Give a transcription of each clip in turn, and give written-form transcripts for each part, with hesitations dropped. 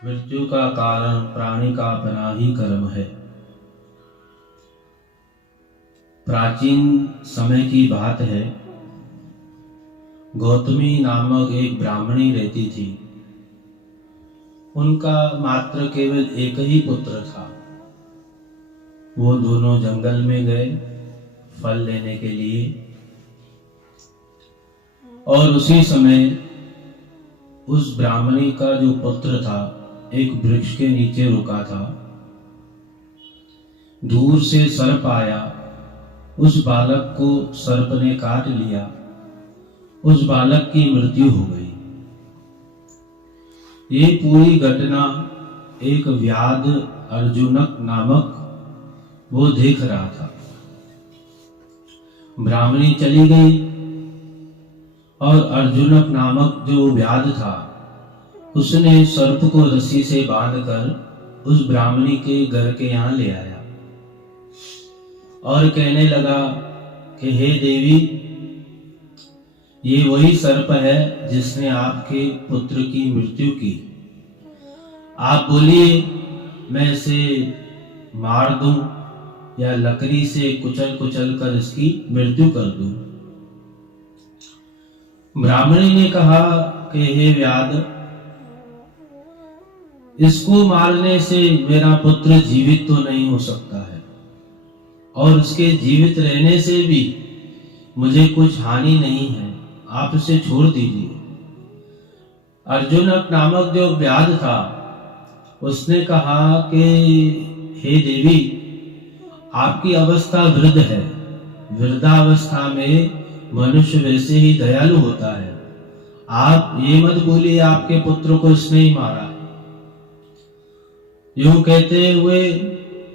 मृत्यु का कारण प्राणी का अपना ही कर्म है। प्राचीन समय की बात है, गौतमी नामक एक ब्राह्मणी रहती थी। उनका मात्र केवल एक ही पुत्र था। वो दोनों जंगल में गए फल लेने के लिए, और उसी समय उस ब्राह्मणी का जो पुत्र था एक वृक्ष के नीचे रुका था। दूर से सर्प आया, उस बालक को सर्प ने काट लिया। उस बालक की मृत्यु हो गई। ये पूरी घटना एक व्याध अर्जुनक नामक वो देख रहा था। ब्राह्मणी चली गई और अर्जुनक नामक जो व्याध था उसने सर्प को रस्सी से बांधकर उस ब्राह्मणी के घर के यहाँ ले आया और कहने लगा कि हे देवी, ये वही सर्प है जिसने आपके पुत्र की मृत्यु की। आप बोलिए, मैं इसे मार दूं या लकड़ी से कुचल कुचल कर इसकी मृत्यु कर दूं। ब्राह्मणी ने कहा कि हे व्याध, इसको मारने से मेरा पुत्र जीवित तो नहीं हो सकता है, और उसके जीवित रहने से भी मुझे कुछ हानि नहीं है। आप इसे छोड़ दीजिए। अर्जुनक नामक जो व्याध था उसने कहा कि हे देवी, आपकी अवस्था वृद्ध है। वृद्धावस्था में मनुष्य वैसे ही दयालु होता है। आप ये मत बोलिए आपके पुत्र को इसने ही मारा। यूं कहते हुए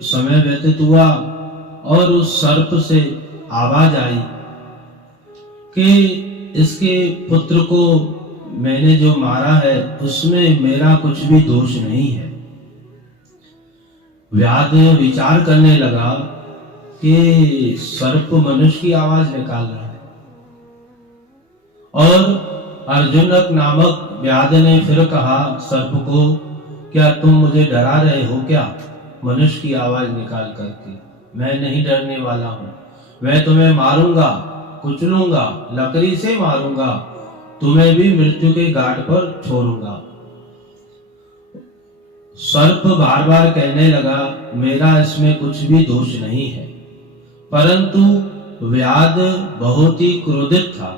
समय व्यतीत हुआ और उस सर्प से आवाज आई कि इसके पुत्र को मैंने जो मारा है उसमें मेरा कुछ भी दोष नहीं है। व्याध विचार करने लगा कि सर्प मनुष्य की आवाज निकाल रहा है, और अर्जुनक नामक व्याध ने फिर कहा सर्प को, क्या तुम मुझे डरा रहे हो क्या मनुष्य की आवाज निकाल करके? मैं नहीं डरने वाला हूं। मैं तुम्हें मारूंगा, कुचलूंगा, लकड़ी से मारूंगा, तुम्हें भी मृत्यु के घाट पर छोड़ूंगा। सर्प बार बार कहने लगा, मेरा इसमें कुछ भी दोष नहीं है। परंतु व्याध बहुत ही क्रोधित था।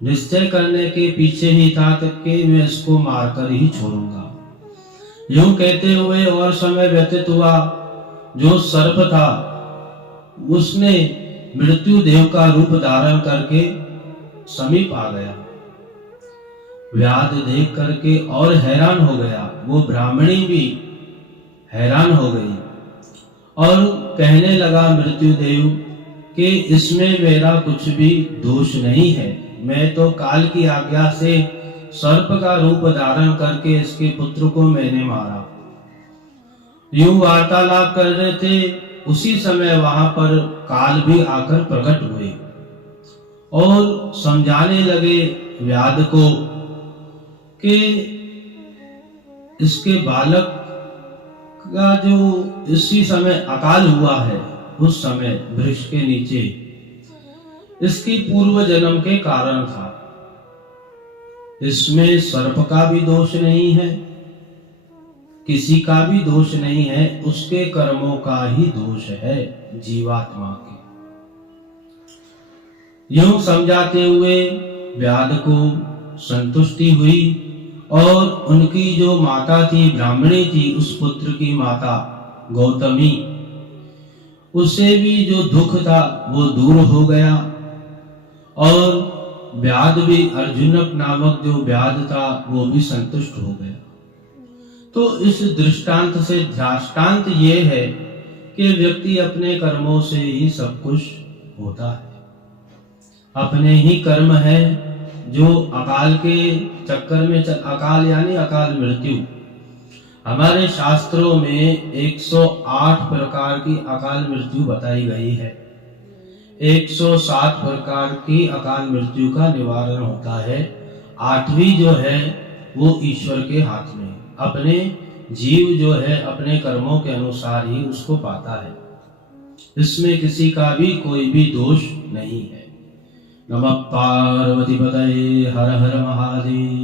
निश्चय करने के पीछे ही था कि मैं इसको मारकर ही छोड़ूंगा। यूं कहते हुए और समय व्यतीत हुआ। जो सर्प था उसने मृत्यु देव का रूप धारण करके समीप आ गया। व्याध देख करके और हैरान हो गया। वो ब्राह्मणी भी हैरान हो गई और कहने लगा मृत्यु देव कि इसमें मेरा कुछ भी दोष नहीं है। मैं तो काल की आज्ञा से सर्प का रूप धारण करके इसके पुत्र को मैंने मारा। यूं वार्तालाप कर रहे थे, उसी समय वहां पर काल भी आकर प्रकट हुए और समझाने लगे व्याध को कि इसके बालक का जो इसी समय अकाल हुआ है, उस समय वृक्ष के नीचे, इसकी पूर्व जन्म के कारण था। इसमें सर्प का भी दोष नहीं है, किसी का भी दोष नहीं है, उसके कर्मों का ही दोष है, जीवात्मा के। यूं समझाते हुए व्याध को संतुष्टि हुई और उनकी जो माता थी, ब्राह्मणी थी, उस पुत्र की माता गौतमी, उसे भी जो दुख था वो दूर हो गया और व्याध भी, अर्जुनक नामक जो व्याध था वो भी संतुष्ट हो गया। तो इस दृष्टांत से दृष्टांत ये है कि व्यक्ति अपने कर्मों से ही सब कुछ होता है। अपने ही कर्म है जो अकाल के चक्कर में अकाल यानी अकाल मृत्यु। हमारे शास्त्रों में 108 प्रकार की अकाल मृत्यु बताई गई है। 107 प्रकार की अकाल मृत्यु का निवारण होता है। 8वीं जो है वो ईश्वर के हाथ में। अपने जीव जो है अपने कर्मों के अनुसार ही उसको पाता है, इसमें किसी का भी कोई भी दोष नहीं है। नमः पार्वती पतये, हर हर महादेव।